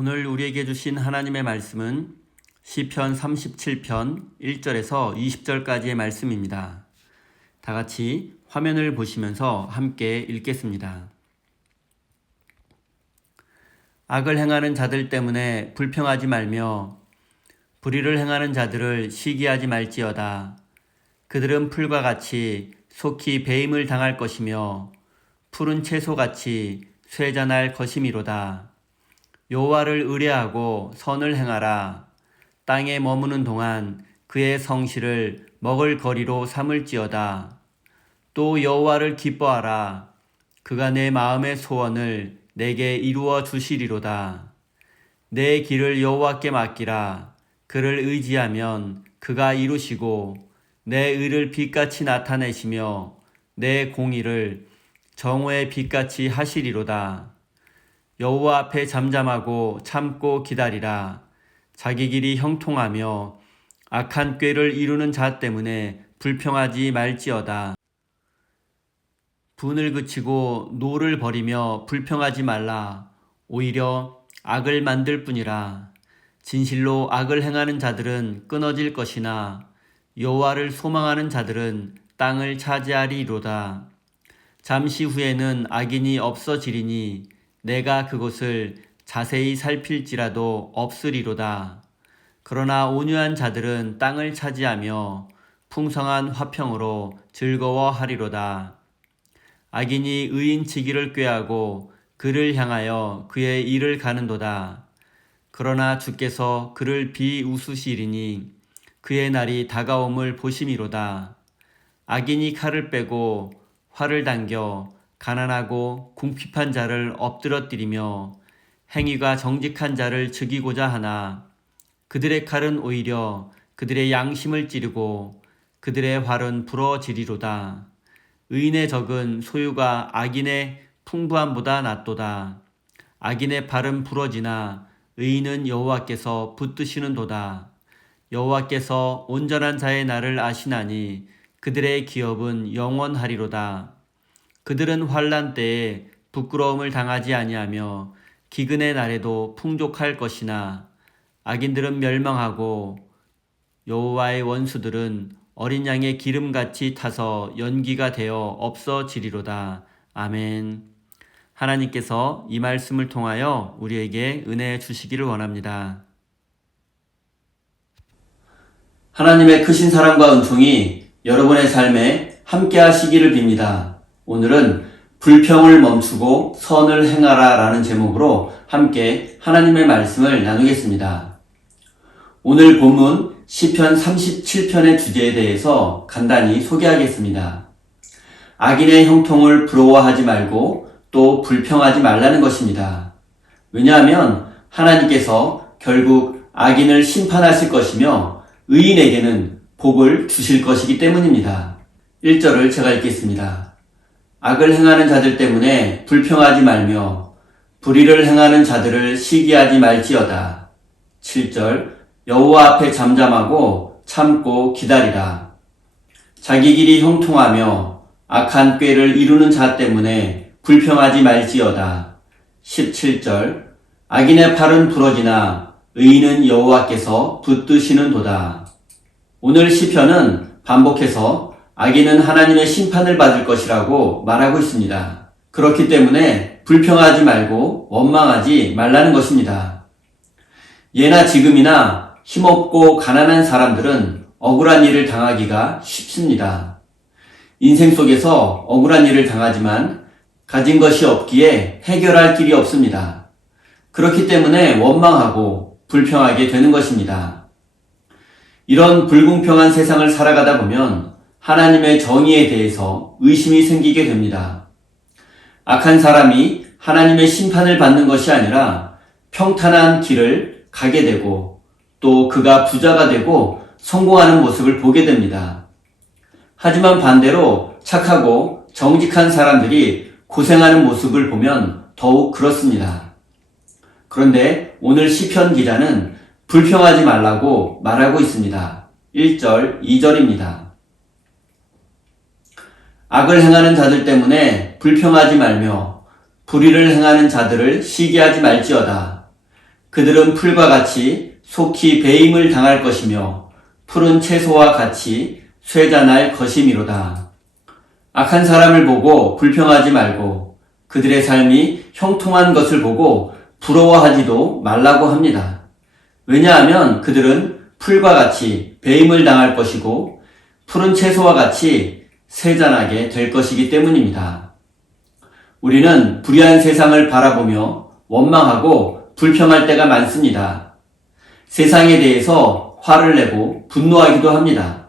오늘 우리에게 주신 하나님의 말씀은 시편 37편 1절에서 20절까지의 말씀입니다. 다 같이 화면을 보시면서 함께 읽겠습니다. 악을 행하는 자들 때문에 불평하지 말며 불의를 행하는 자들을 시기하지 말지어다. 그들은 풀과 같이 속히 배임을 당할 것이며 푸른 채소같이 쇠잔할 것이미로다. 여호와를 의뢰하고 선을 행하라. 땅에 머무는 동안 그의 성실을 먹을 거리로 삼을지어다. 또 여호와를 기뻐하라. 그가 내 마음의 소원을 내게 이루어 주시리로다. 내 길을 여호와께 맡기라. 그를 의지하면 그가 이루시고 내 의를 빛같이 나타내시며 내 공의를 정오의 빛같이 하시리로다. 여호와 앞에 잠잠하고 참고 기다리라. 자기 길이 형통하며 악한 꾀를 이루는 자 때문에 불평하지 말지어다. 분을 그치고 노를 버리며 불평하지 말라. 오히려 악을 만들 뿐이라. 진실로 악을 행하는 자들은 끊어질 것이나 여호와를 소망하는 자들은 땅을 차지하리로다. 잠시 후에는 악인이 없어지리니 내가 그곳을 자세히 살필지라도 없으리로다. 그러나 온유한 자들은 땅을 차지하며 풍성한 화평으로 즐거워하리로다. 악인이 의인치기를 꾀하고 그를 향하여 그의 일을 가는도다. 그러나 주께서 그를 비웃으시리니 그의 날이 다가옴을 보심이로다. 악인이 칼을 빼고 활을 당겨 가난하고 궁핍한 자를 엎드러뜨리며 행위가 정직한 자를 죽이고자 하나 그들의 칼은 오히려 그들의 양심을 찌르고 그들의 활은 부러지리로다. 의인의 적은 소유가 악인의 풍부함보다 낫도다. 악인의 발은 부러지나 의인은 여호와께서 붙드시는도다. 여호와께서 온전한 자의 날을 아시나니 그들의 기업은 영원하리로다. 그들은 환난 때에 부끄러움을 당하지 아니하며 기근의 날에도 풍족할 것이나 악인들은 멸망하고 여호와의 원수들은 어린 양의 기름같이 타서 연기가 되어 없어지리로다. 아멘. 하나님께서 이 말씀을 통하여 우리에게 은혜 주시기를 원합니다. 하나님의 크신 사랑과 은총이 여러분의 삶에 함께 하시기를 빕니다. 오늘은 불평을 멈추고 선을 행하라 라는 제목으로 함께 하나님의 말씀을 나누겠습니다. 오늘 본문 시편 37편의 주제에 대해서 간단히 소개하겠습니다. 악인의 형통을 부러워하지 말고 또 불평하지 말라는 것입니다. 왜냐하면 하나님께서 결국 악인을 심판하실 것이며 의인에게는 복을 주실 것이기 때문입니다. 1절을 제가 읽겠습니다. 악을 행하는 자들 때문에 불평하지 말며 불의를 행하는 자들을 시기하지 말지어다. 7절 여호와 앞에 잠잠하고 참고 기다리라. 자기 길이 형통하며 악한 꾀를 이루는 자 때문에 불평하지 말지어다. 17절 악인의 팔은 부러지나 의인은 여호와께서 붙드시는도다. 오늘 시편은 반복해서 악인은 하나님의 심판을 받을 것이라고 말하고 있습니다. 그렇기 때문에 불평하지 말고 원망하지 말라는 것입니다. 예나 지금이나 힘없고 가난한 사람들은 억울한 일을 당하기가 쉽습니다. 인생 속에서 억울한 일을 당하지만 가진 것이 없기에 해결할 길이 없습니다. 그렇기 때문에 원망하고 불평하게 되는 것입니다. 이런 불공평한 세상을 살아가다 보면 하나님의 정의에 대해서 의심이 생기게 됩니다. 악한 사람이 하나님의 심판을 받는 것이 아니라 평탄한 길을 가게 되고 또 그가 부자가 되고 성공하는 모습을 보게 됩니다. 하지만 반대로 착하고 정직한 사람들이 고생하는 모습을 보면 더욱 그렇습니다. 그런데 오늘 시편 기자는 불평하지 말라고 말하고 있습니다. 1절, 2절입니다. 악을 행하는 자들 때문에 불평하지 말며 불의를 행하는 자들을 시기하지 말지어다. 그들은 풀과 같이 속히 배임을 당할 것이며 푸른 채소와 같이 쇠잔할 것이미로다. 악한 사람을 보고 불평하지 말고 그들의 삶이 형통한 것을 보고 부러워하지도 말라고 합니다. 왜냐하면 그들은 풀과 같이 배임을 당할 것이고 푸른 채소와 같이 세잔하게 될 것이기 때문입니다. 우리는 불의한 세상을 바라보며 원망하고 불평할 때가 많습니다. 세상에 대해서 화를 내고 분노하기도 합니다.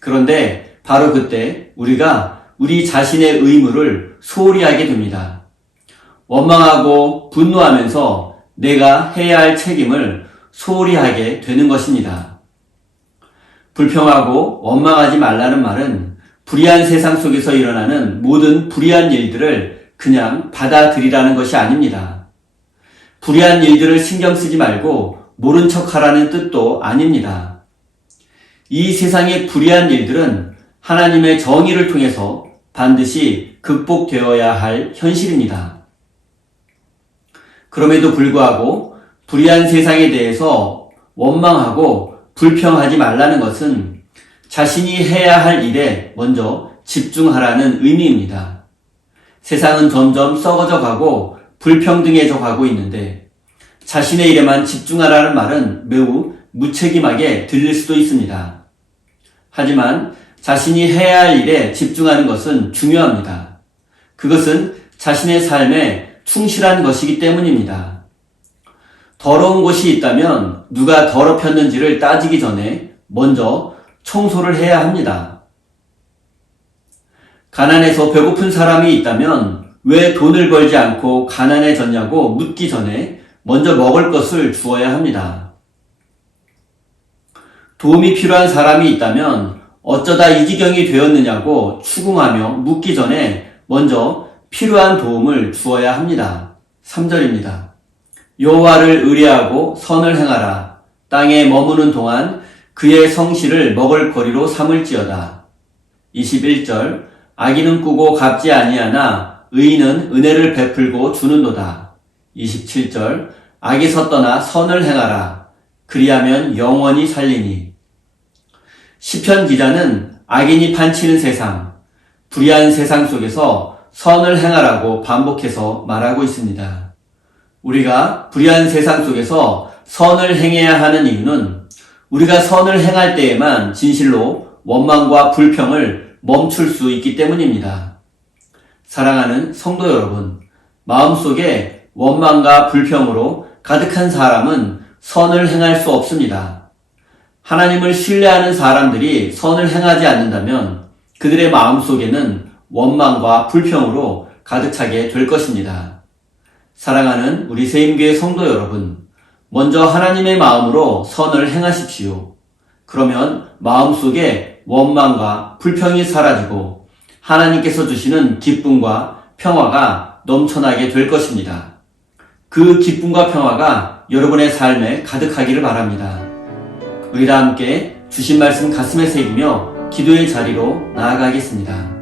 그런데 바로 그때 우리가 우리 자신의 의무를 소홀히 하게 됩니다. 원망하고 분노하면서 내가 해야 할 책임을 소홀히 하게 되는 것입니다. 불평하고 원망하지 말라는 말은 불의한 세상 속에서 일어나는 모든 불의한 일들을 그냥 받아들이라는 것이 아닙니다. 불의한 일들을 신경 쓰지 말고 모른 척 하라는 뜻도 아닙니다. 이 세상의 불의한 일들은 하나님의 정의를 통해서 반드시 극복되어야 할 현실입니다. 그럼에도 불구하고 불의한 세상에 대해서 원망하고 불평하지 말라는 것은 자신이 해야 할 일에 먼저 집중하라는 의미입니다. 세상은 점점 썩어져 가고 불평등해져 가고 있는데 자신의 일에만 집중하라는 말은 매우 무책임하게 들릴 수도 있습니다. 하지만 자신이 해야 할 일에 집중하는 것은 중요합니다. 그것은 자신의 삶에 충실한 것이기 때문입니다. 더러운 곳이 있다면 누가 더럽혔는지를 따지기 전에 먼저 청소를 해야 합니다. 가난해서 배고픈 사람이 있다면 왜 돈을 벌지 않고 가난해졌냐고 묻기 전에 먼저 먹을 것을 주어야 합니다. 도움이 필요한 사람이 있다면 어쩌다 이 지경이 되었느냐고 추궁하며 묻기 전에 먼저 필요한 도움을 주어야 합니다. 3절입니다. 여호와를 의뢰하고 선을 행하라. 땅에 머무는 동안 그의 성실을 먹을 거리로 삼을지어다. 21절 악인은 꾸고 갚지 아니하나 의인은 은혜를 베풀고 주는도다. 27절 악에서 떠나 선을 행하라. 그리하면 영원히 살리니. 시편 기자는 악인이 판치는 세상, 불의한 세상 속에서 선을 행하라고 반복해서 말하고 있습니다. 우리가 불의한 세상 속에서 선을 행해야 하는 이유는 우리가 선을 행할 때에만 진실로 원망과 불평을 멈출 수 있기 때문입니다. 사랑하는 성도 여러분, 마음속에 원망과 불평으로 가득한 사람은 선을 행할 수 없습니다. 하나님을 신뢰하는 사람들이 선을 행하지 않는다면 그들의 마음속에는 원망과 불평으로 가득 차게 될 것입니다. 사랑하는 우리 세임교회 성도 여러분, 먼저 하나님의 마음으로 선을 행하십시오. 그러면 마음속에 원망과 불평이 사라지고 하나님께서 주시는 기쁨과 평화가 넘쳐나게 될 것입니다. 그 기쁨과 평화가 여러분의 삶에 가득하기를 바랍니다. 우리 다 함께 주신 말씀 가슴에 새기며 기도의 자리로 나아가겠습니다.